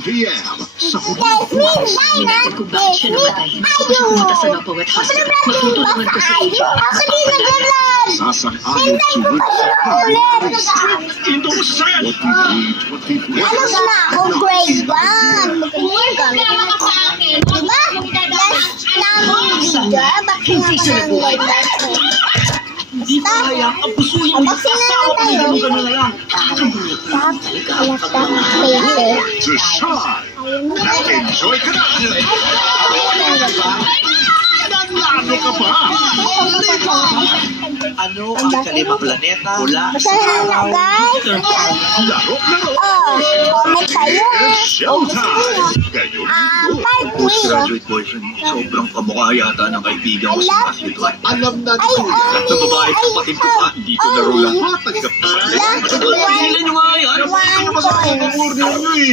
p.m. sa Hinatid ko bakit siya namatay. Nako siya pumunta sa Napawet Hospital. Matutulungan ko si Ava. Ako din nag-vlog! Sasang-ayon sumunod sa Hinto mo sa sayan! Ano na ako? Grade 1. Magandang kami. Diba? Last namin video. Bakit nga ka ng grade 1? Hindi ko kaya ang pusuhin mo Bakit sa na asawa ko tayo? ng ganun na lang. Laptop later. to shine. Enjoy ka na! Nanalo ka pa! Ano ang kalimang planeta mula Basta na guys. Laro! Oh, comment kayo. It's showtime! Ngayon Part 3. Postgraduate boyfriend mo. Sobrang kamukha yata ng kaibigan I mo sa love basketball. alam na I lahat ng babae kapatid ko pa. Dito laro lahat. Last Tigilan nyo nga yan! one point. Pag-urnihan nyo eh!